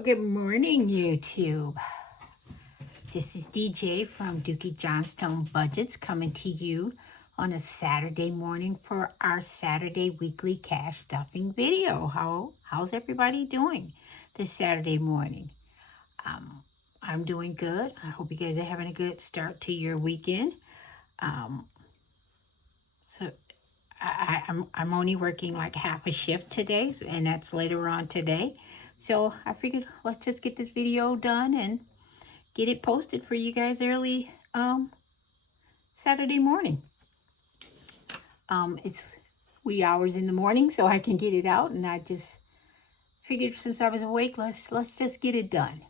Well, good morning, YouTube. This is DJ from Dookie Johnstone Budgets coming to you on a Saturday morning for our Saturday weekly cash stuffing video. How's everybody doing this Saturday morning? I'm doing good. I hope you guys are having a good start to your weekend. So I'm only working like half a shift today, and that's later on today. So I figured let's just get this video done and get it posted for you guys early Saturday morning. It's wee hours in the morning, so I can get it out, and I just figured since I was awake, let's just get it done.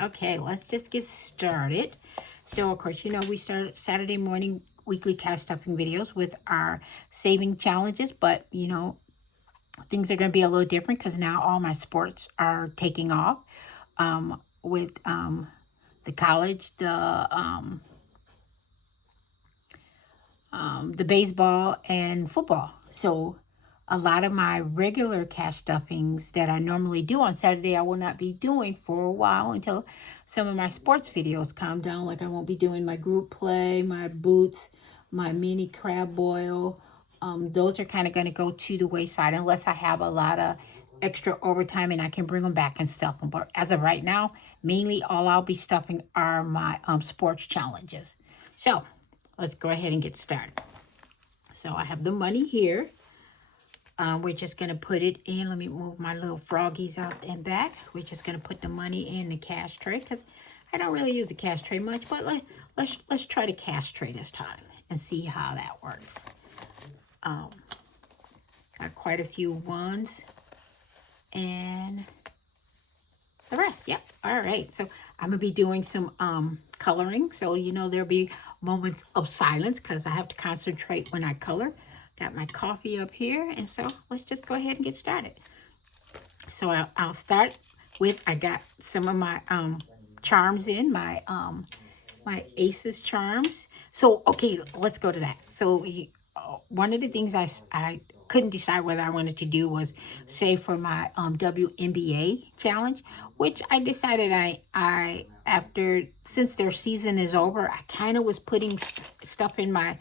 Okay, let's just get started. So of course, we start Saturday morning weekly cash stuffing videos with our saving challenges, but things are going to be a little different because now all my sports are taking off with the college, the baseball and football. So a lot of my regular cash stuffings that I normally do on Saturday, I will not be doing for a while until some of my sports videos calm down. Like I won't be doing my group play, my boots, my mini crab boil. Those are kind of going to go to the wayside unless I have a lot of extra overtime and I can bring them back and stuff them. But as of right now, mainly all I'll be stuffing are my sports challenges. So let's go ahead and get started. So I have the money here. We're just going to put it in. Let me move my little froggies out and back. We're just going to put the money in the cash tray because I don't really use the cash tray much, but let's try the cash tray this time and see how that works. Got quite a few ones and the rest. Yep. All right. So I'm going to be doing some coloring. So, there'll be moments of silence because I have to concentrate when I color. Got my coffee up here. And so let's just go ahead and get started. So I'll start with, I got some of my charms in, my Aces charms. So, okay, let's go to that. So one of the things I couldn't decide whether I wanted to do was save for my WNBA challenge, which I decided I after, since their season is over, I kind of was putting stuff in my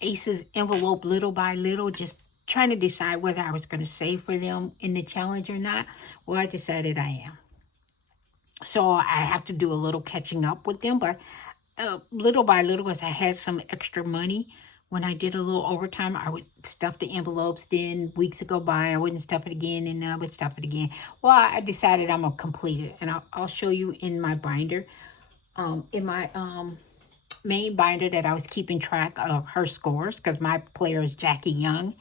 Aces envelope little by little, just trying to decide whether I was going to save for them in the challenge or not. Well, I decided I am. So I have to do a little catching up with them, but little by little, as I had some extra money, when I did a little overtime, I would stuff the envelopes. Then weeks would go by, I wouldn't stuff it again, and I would stuff it again. Well, I decided I'm going to complete it, and I'll show you in my binder, in my main binder that I was keeping track of her scores, because my player is Jackie Young.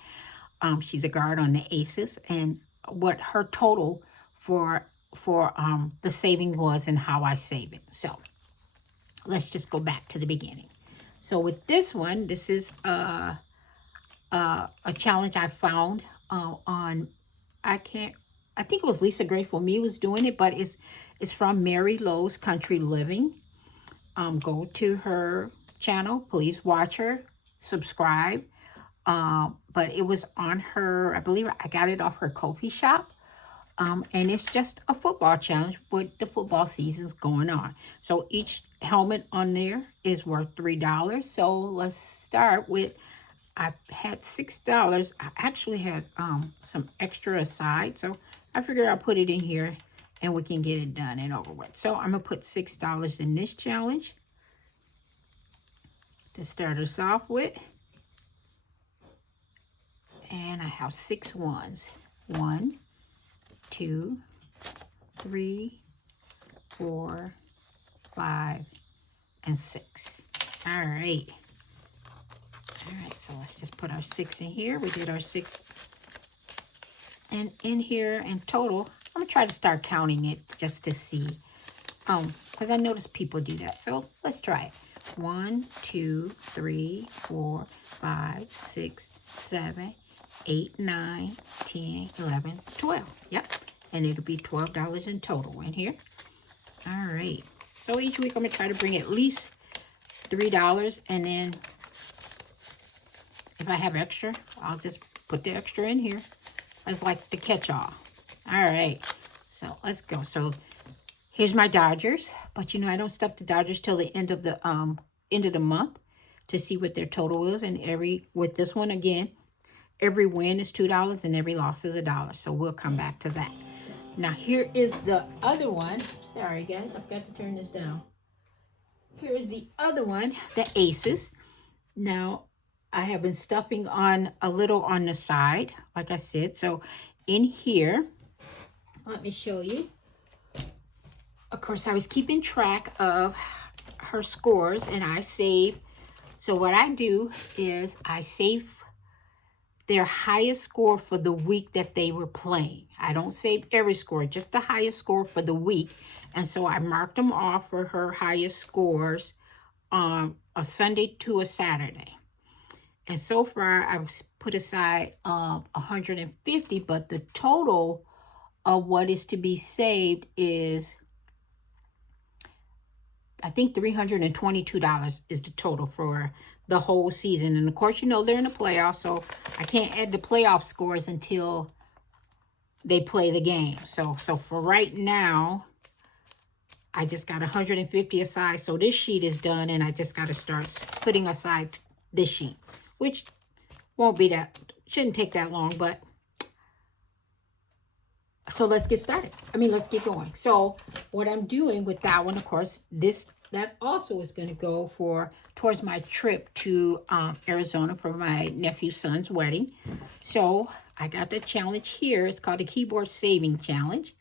She's a guard on the Aces, and what her total for the saving was and how I save it. So let's just go back to the beginning. So with this one, this is a challenge I found on, I think it was Lisa Grateful Me was doing it, but it's from Mary Lowe's Country Living. Go to her channel, please watch her, subscribe. But it was on her, I believe I got it off her Ko-fi shop. And it's just a football challenge with the football season's going on. So each helmet on there is worth $3. So let's start with, I had $6. I actually had some extra aside. So I figured I'll put it in here and we can get it done and over with. So I'm going to put $6 in this challenge to start us off with. And I have 6 ones. 1, 2, 3, 4, 5, and 6. All right. All right, so let's just put our 6 in here. We did our 6. And in here in total, I'm going to try to start counting it just to see. Because I noticed people do that. So let's try it. 1, 2, 3, 4, 5, 6, 7, 8, 9, 10, 11, 12. Yep. And it'll be $12 in total in here. All right. So each week I'm going to try to bring at least $3. And then if I have extra, I'll just put the extra in here as like the catch-all. All right. So let's go. So here's my Dodgers, but you know I don't stuff the Dodgers till the end of the month to see what their total is. And with this one again, every win is $2 and every loss is $1. So we'll come back to that. Now here is the other one. Sorry guys, I forgot to turn this down. Here is the other one, the Aces. Now I have been stuffing on a little on the side, like I said. So in here, let me show you. Of course, I was keeping track of her scores and I save. So what I do is I save their highest score for the week that they were playing. I don't save every score, just the highest score for the week. And so I marked them off for her highest scores on a Sunday to a Saturday. And so far, I've put aside 150, but the total of what is to be saved is, I think $322 is the total for the whole season. And of course, you know, they're in the playoffs, so I can't add the playoff scores until they play the game. So for right now, I just got 150 aside. So this sheet is done and I just got to start putting aside this sheet, which shouldn't take that long, but so let's get started. Let's get going. So what I'm doing with that one, of course, that also is going to go towards my trip to Arizona for my nephew's son's wedding. So I got the challenge here. It's called the Keyboard Saving Challenge.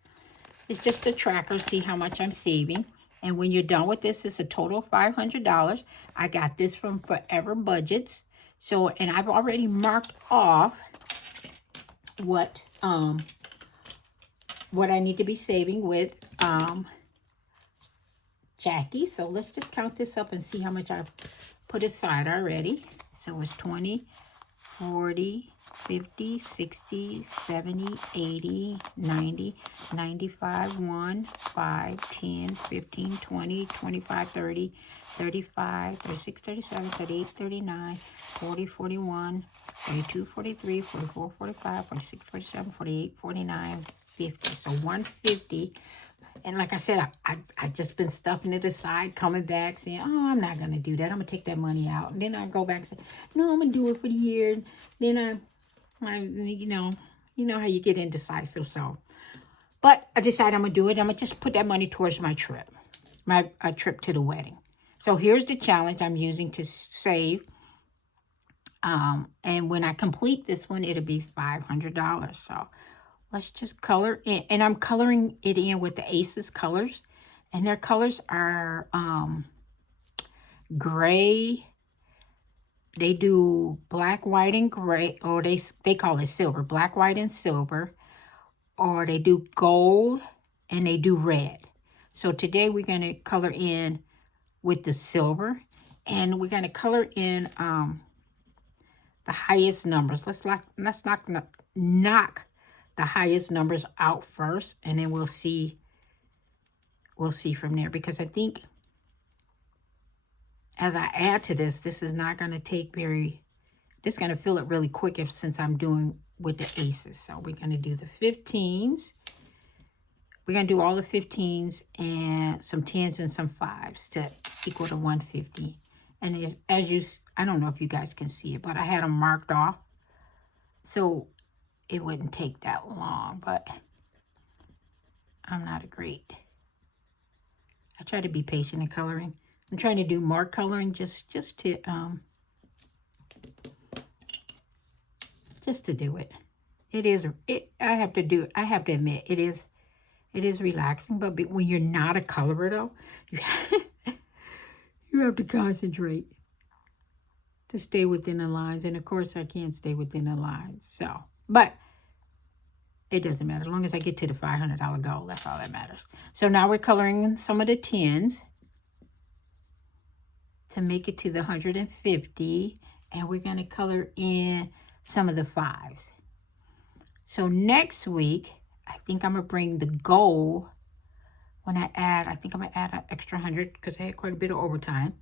It's just a tracker, see how much I'm saving. And when you're done with this, it's a total of $500. I got this from Forever Budgets. So, and I've already marked off what I need to be saving with Jackie. So let's just count this up and see how much I've put aside already. So it's 20, 40, 50, 60, 70, 80, 90, 95, 1, 5, 10, 15, 20, 25, 30, 35, 36, 37, 38, 39, 40, 41, 42, 43, 44, 45, 46, 47, 48, 49, 50. So 150. And like I said, I just been stuffing it aside, coming back, saying, oh, I'm not going to do that. I'm going to take that money out. And then I go back and say, no, I'm going to do it for the year. And then you know how you get indecisive. So, but I decided I'm going to do it. I'm going to just put that money towards my trip, my trip to the wedding. So here's the challenge I'm using to save. And when I complete this one, it'll be $500. So let's just color in. And I'm coloring it in with the Aces colors. And their colors are gray. They do black, white, and gray. Or they call it silver. Black, white, and silver. Or they do gold. And they do red. So today we're going to color in with the silver. And we're going to color in the highest numbers. Let's knock the highest numbers out first, and then we'll see from there, because I think as I add to this is not going to take this is going to fill it really quick since I'm doing with the Aces. So we're going to do the 15s. We're going to do all the 15s and some 10s and some 5s to equal to 150. And I don't know if you guys can see it, but I had them marked off. So it wouldn't take that long, but I'm not I try to be patient in coloring. I'm trying to do more coloring just to do it. I have to admit, it is relaxing, but when you're not a colorer though, you have to concentrate to stay within the lines. And of course I can't stay within the lines. So, but it doesn't matter. As long as I get to the $500 goal, that's all that matters. So now we're coloring some of the 10s to make it to the 150. And we're going to color in some of the 5s. So next week, I think I'm going to bring the goal. When I think I'm going to add an extra 100 because I had quite a bit of overtime.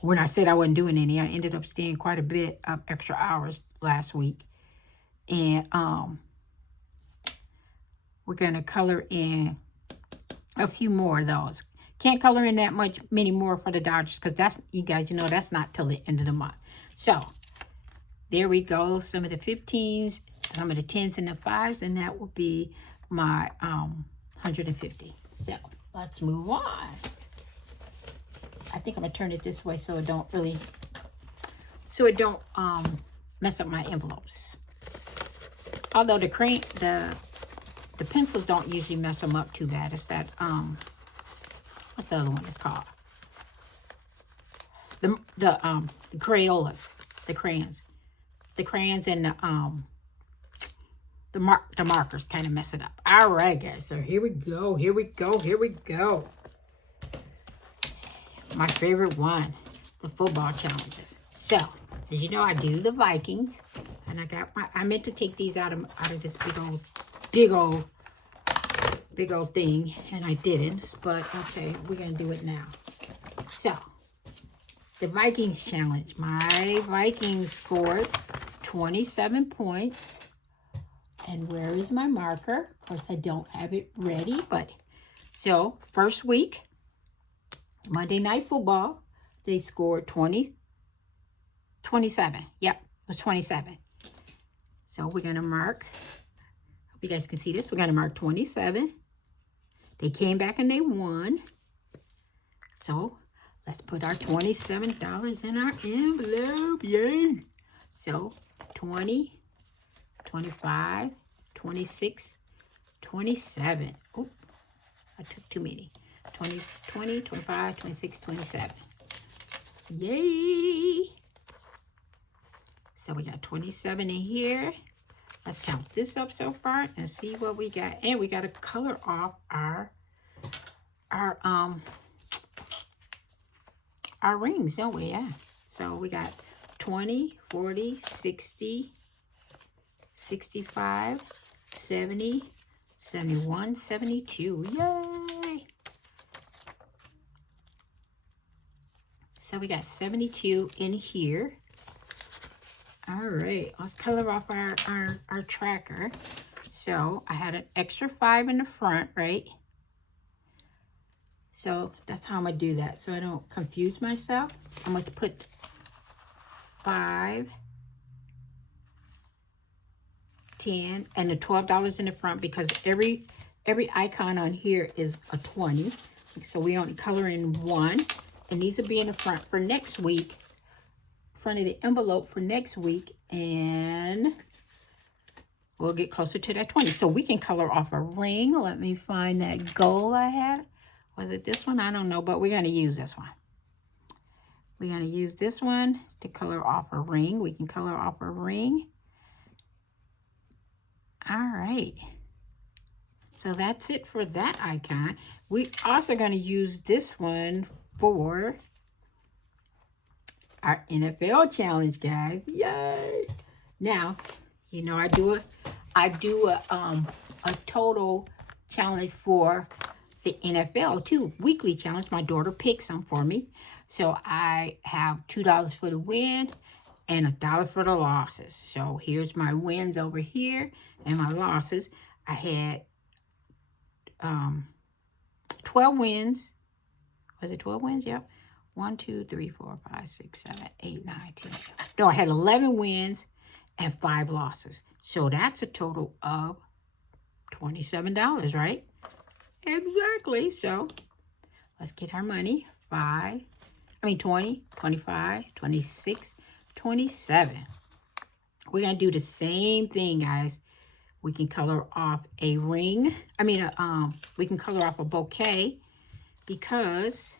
When I said I wasn't doing any, I ended up staying quite a bit of extra hours last week. And we're going to color in a few more of those. Can't color in that many more for the Dodgers because that's, you guys, you know, that's not till the end of the month. So there we go. Some of the 15s, some of the 10s and the 5s, and that will be my 150. So let's move on. I think I'm gonna turn it this way so it don't mess up my envelopes. Although the pencils don't usually mess them up too bad. It's that what's the other one it's called? The Crayolas, the crayons. The crayons and the markers kind of mess it up. All right, guys. So here we go. Here we go. Here we go. My favorite one, the football challenges. So, as you know, I do the Vikings, and I meant to take these out of this big old thing, and I didn't. But okay, we're gonna do it now. So, the Vikings challenge. My Vikings scored 27 points. And where is my marker? Of course, I don't have it ready, but so first week, Monday Night Football, they scored 27. Yep, it was 27. So we're going to mark, hope you guys can see this. We're going to mark 27. They came back and they won. So let's put our $27 in our envelope. Yay! So 20, 25, 26, 27. Oh, I took too many. 20, 25, 26, 27. Yay! So we got 27 in here. Let's count this up so far and see what we got. And we got to color off our rings, don't we? Yeah. So we got 20, 40, 60, 65, 70, 71, 72. Yay! So we got 72 in here. All right, let's color off our tracker. So I had an extra 5 in the front, right? So that's how I'm going to do that. So I don't confuse myself. I'm going to put 5, 10, and the $12 in the front because every icon on here is a 20. So we only color in one. And these will be in the front for next week. Front of the envelope for next week. And we'll get closer to that 20. So we can color off a ring. Let me find that goal I had. Was it this one? I don't know, but we're going to use this one. We're going to use this one to color off a ring. We can color off a ring. All right. So that's it for that icon. We're also going to use this one for our NFL challenge, guys. Yay! Now, you know, I do a total challenge for the NFL too. Weekly challenge. My daughter picks some for me. So I have $2 for the win and $1 for the losses. So here's my wins over here and my losses. I had 12 wins. Was it 12 wins? Yep. 1, 2, 3, 4, 5, 6, 7, 8, 9, 10. No, I had 11 wins and 5 losses. So that's a total of $27, right? Exactly. So let's get our money. 20, 25, 26, 27. We're going to do the same thing, guys. We can color off a ring. We can color off a bouquet because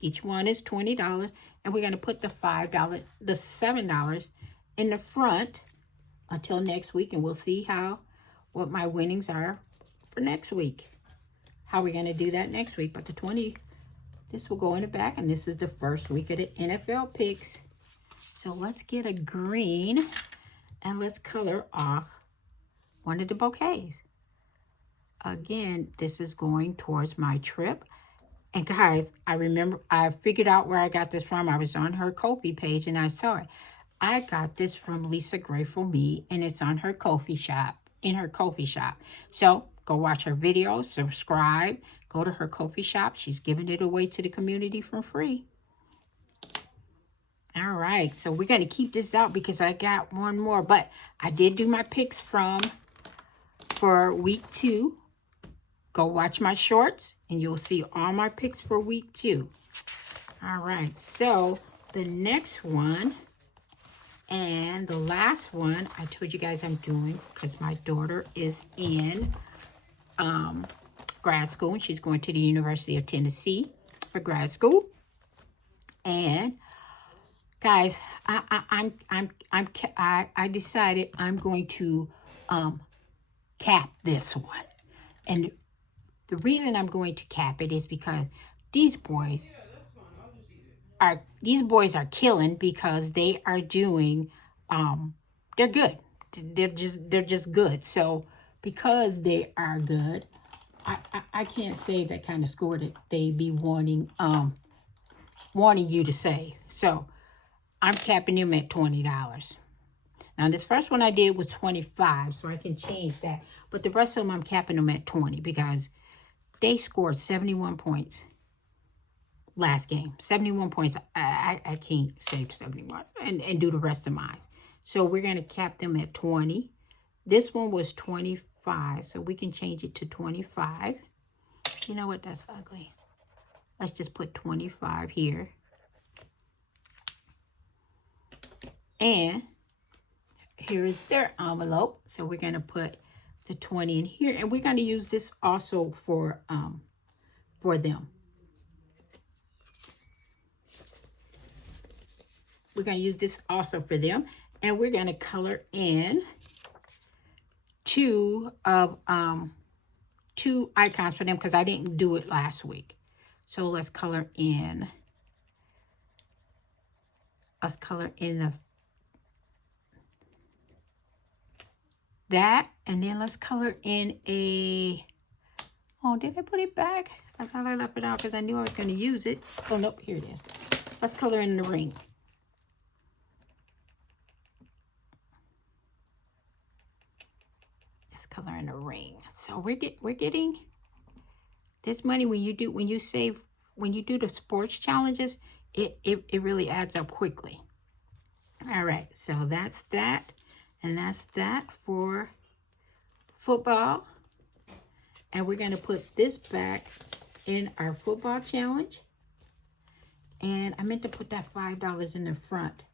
each one is $20. And we're going to put the $7 in the front until next week. And we'll see what my winnings are for next week. How we're going to do that next week. But the 20, this will go in the back. And this is the first week of the NFL picks. So let's get a green and let's color off one of the bouquets. Again, this is going towards my trip. And guys, I figured out where I got this from. I was on her Ko-fi page and I saw it. I got this from Lisa Grateful Me, and it's on her Ko-fi shop, So Go watch her videos, subscribe, go to her Ko-fi shop. She's giving it away to the community for free. All right, so we're going to keep this out because I got one more. But I did do my picks for week 2. Go watch my shorts, and you'll see all my picks for week 2. All right, so the next one and the last one I told you guys I'm doing because my daughter is in grad school, and she's going to the University of Tennessee for grad school. And guys, I decided I'm going to cap this one. And the reason I'm going to cap it is because these boys are killing because they are doing they're good. They're just good. So because they are good, I can't say that kind of score that they be wanting you to say. So I'm capping them at $20. Now this first one I did was 25, so I can change that. But the rest of them I'm capping them at 20 because they scored 71 points last game. 71 points. I can't save 71 and do the rest of mine. So we're going to cap them at 20. This one was 25, so we can change it to 25. You know what? That's ugly. Let's just put 25 here. And here is their envelope. So we're going to put the 20 in here. And we're going to use this also for them. We're going to use this also for them. And we're going to color in two icons for them because I didn't do it last week. So let's color in that, and then let's color in a, oh, did I put it back? I thought I left it out because I knew I was going to use it. Oh, nope, here it is. Let's color in the ring. Let's color in the ring. So we're getting this money when you do the sports challenges, it really adds up quickly. All right, so that's that. And that's that for football. And we're going to put this back in our football challenge. And I meant to put that $5 in the front.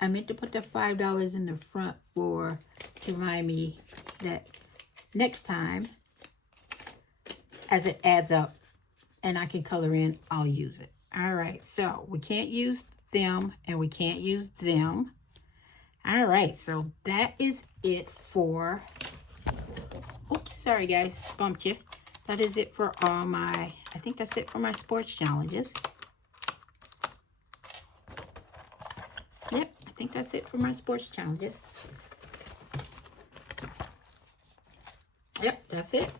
I meant to put that $5 in the front to remind me that next time, as it adds up and I can color in, I'll use it. All right, so we can't use them and we can't use them. All right, so that is it for, oops, sorry guys, bumped you. That is it for all my, I think that's it for my sports challenges. Yep, I think that's it for my sports challenges. Yep, that's it.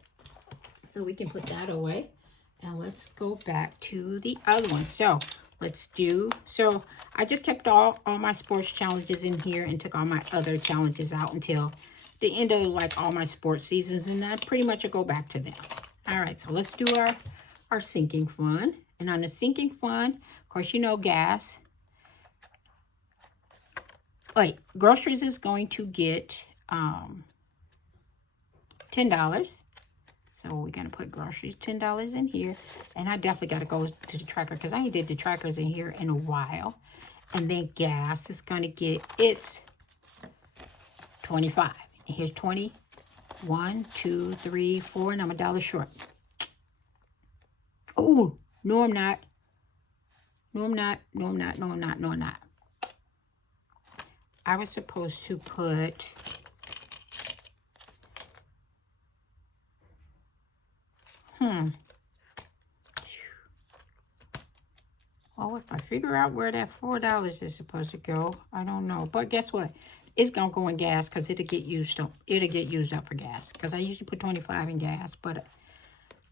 So we can put that away. And let's go back to the other one. So so I just kept all my sports challenges in here and took all my other challenges out until the end of like all my sports seasons. And then pretty much I go back to them. All right, so let's do our sinking fund. And on the sinking fund, of course, you know, gas. Wait, groceries is going to get $10. So we're going to put groceries, $10 in here. And I definitely got to go to the tracker because I ain't did the trackers in here in a while. And then gas is going to get its 25. And here's 20. 1, 2, 3, 4, and I'm $1 short. Oh, no, I'm not. No, I'm not. No, I'm not. No, I'm not. No, I'm not. I was supposed to put... Well, if I figure out where that $4 is supposed to go, I don't know. But guess what? It's gonna go in gas because it'll get used up. It'll get used up for gas. Because I usually put 25 in gas, but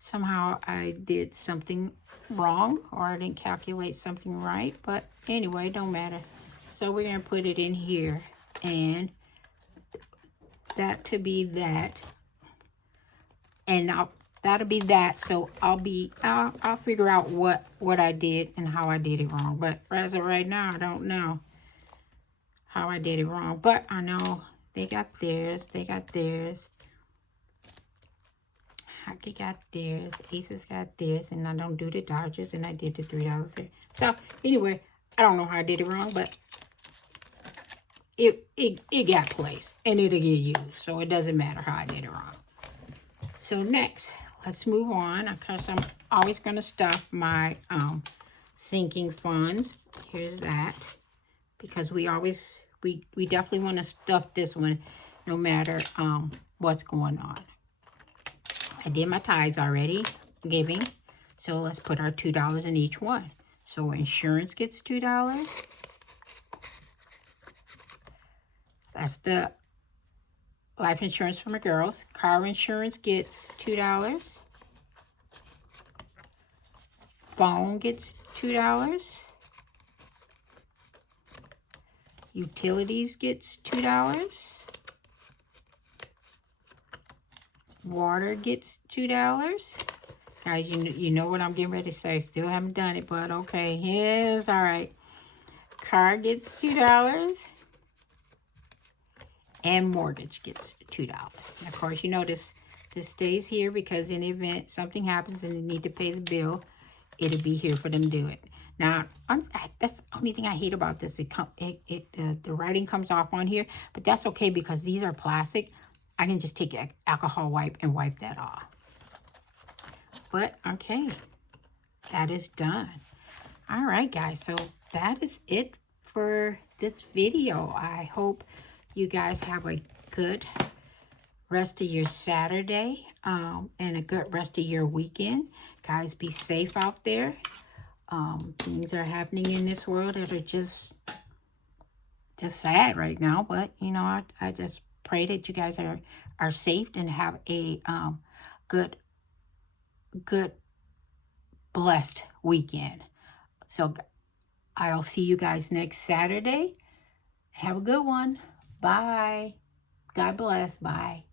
somehow I did something wrong or I didn't calculate something right. But anyway, it don't matter. So we're gonna put it in here, and that to be that. And that'll be that. So I'll figure out what I did and how I did it wrong. But as of right now, I don't know how I did it wrong. But I know they got theirs. They got theirs. Hockey got theirs. Aces got theirs. And I don't do the Dodgers. And I did the $3 there. So anyway, I don't know how I did it wrong, but it got placed. And it'll get used. So it doesn't matter how I did it wrong. So next, let's move on, because I'm always going to stuff my sinking funds. Here's that, because we definitely want to stuff this one no matter what's going on. I did my tithes already, giving, so let's put our $2 in each one. So insurance gets $2. That's the life insurance for my girls. Car insurance gets $2. Phone gets $2. Utilities gets $2. Water gets $2. Guys, you know what I'm getting ready to say. Still haven't done it, but okay. Yes, all right. Car gets $2. And mortgage gets $2. And of course, you know this stays here because in the event something happens and they need to pay the bill, it'll be here for them to do it. Now, that's the only thing I hate about this. The writing comes off on here, but that's okay because these are plastic. I can just take an alcohol wipe and wipe that off. But okay, that is done. All right, guys. So that is it for this video. I hope you guys have a good rest of your Saturday and a good rest of your weekend. Guys, be safe out there. Things are happening in this world that are just sad right now. But, you know, I just pray that you guys are safe and have a good, blessed weekend. So I'll see you guys next Saturday. Have a good one. Bye. God bless. Bye.